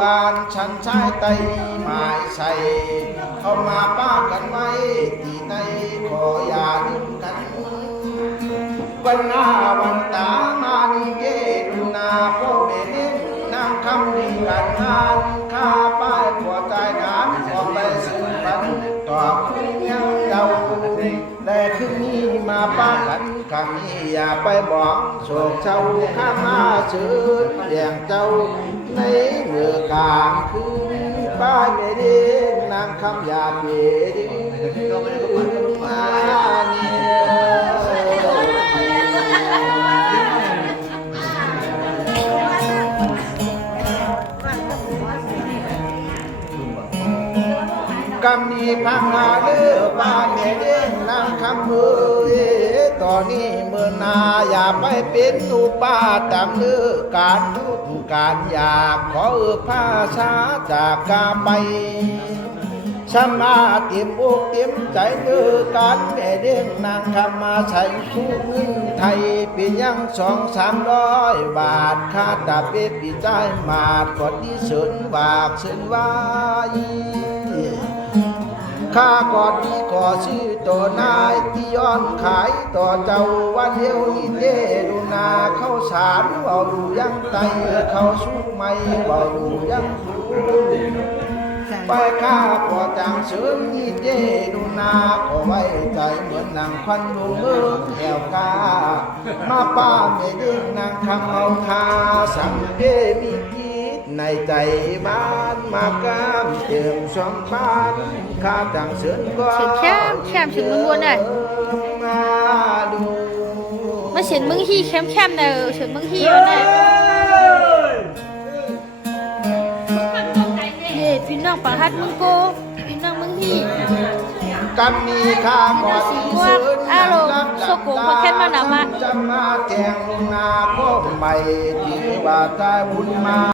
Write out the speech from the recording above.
วานฉันใช้ไตหมายใส่เอามาป้ากันไว้ที่ในขออย่าลืมกันวันหน้าวันตามานีเกดูนาพ่อแม่เน้นนางคำดีการงานข้าป้ายขอใจงานออกไปสืบพันต่อคุณยังเจ้า ได้ขึ้นนี้มาป้ากันคำนี้อย่าไปบอกโศกเจ้าข้ามาเชื่อเลี้ยงเจ้าในเมื่อกลางคืนป้ายไม่ดีนางคำอย่าเปรียมาเนี่ยกำมีพังหาเลือางคำเอ้ยตอนนี้เมื่อนาอย่าไปเป็นอุปาตามเลือการทุกการอยากขอเออผ้าชาจากกาไปสมาเตรียมอกเตรียมใจเือการแม่เด้งนางคำมาใช้คู่เงินไทยเปียังสองสามร้อยบาทค่าตาเป็ดปีใจมาดกดที่เสินบากเสินไว้ ข้าก่อนที่ขอชื่อตัวนายที่ย้อนขายต่อเจ้าวันเดียวนี้เดดูนาเข้าสารเบาอยู่ยังไตเข้าสุกไม่เบาอยู่ยังสูงไปข้าพอจังเสริมนี่เดดูนาก็ไว้ใจเหมือนนางควันดูเมืองแถวกามาป้าไม่ด้งนางคำเอาคาสังเดมีกี ในใจบ้านมากามเติมสองบ้านข้าจังเสริญก็เสียงแค่แค่ถึงมึงวนน่ะมาดูมาเสียนมึงฮีแคมแคมเนอะเสียนมึงฮีวันน่ะเด็พี่น้องปะฮัดมึงโกพี่น้องมึงฮีกำมีข้าก่อนที่เสริญอาโลโซโกพอแค่มาหนามะจะมาแจงนาพ่อใหม่ที่ว่าตายบุญมา